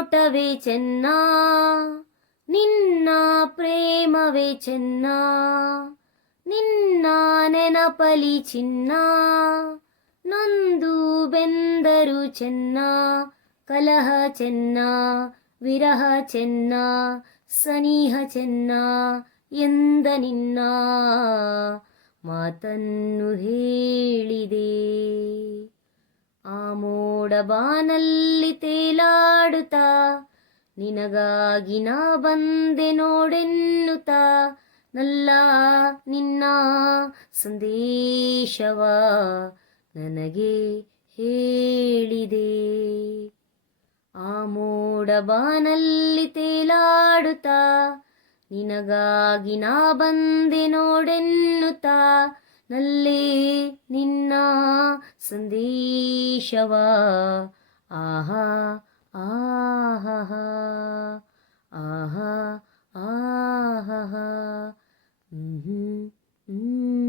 ನೋಟವೇ ಚೆನ್ನ ನಿನ್ನ ಪ್ರೇಮವೇ ಚೆನ್ನ ನಿನ್ನ ನೆನಪಲಿ ಚಿನ್ನ ನೊಂದು ಬೆಂದರು ಚೆನ್ನ ಕಲಹ ಚೆನ್ನ ವಿರಹ ಚೆನ್ನ ಸನಿಹ ಚೆನ್ನ ಎಂದ ನಿನ್ನ ಮಾತನ್ನು ಹೇಳಿದೆ ಆ ಮೋಡ ತೇಲಾಡುತ್ತ, ನಿನಗಾಗಿ ನಾ ಬಂದೆ ನೋಡೆನ್ನುತ್ತಾ, ನಲ್ಲ ನಿನ್ನ ಸಂದೇಶವ ನನಗೆ ಹೇಳಿದೆ. ಆ ಮೋಡಬಾನಲ್ಲಿ ತೇಲಾಡುತ್ತ, ನಿನಗಾಗಿ ನಾ ಬಂದೆ ನೋಡೆನ್ನುತ್ತಾ, ನಲ್ಲೇ ಸಂದೇಶವ ಆಹಾ ಆಹಾ ಆಹಾ ಆಹಾ ಹ್ಮ್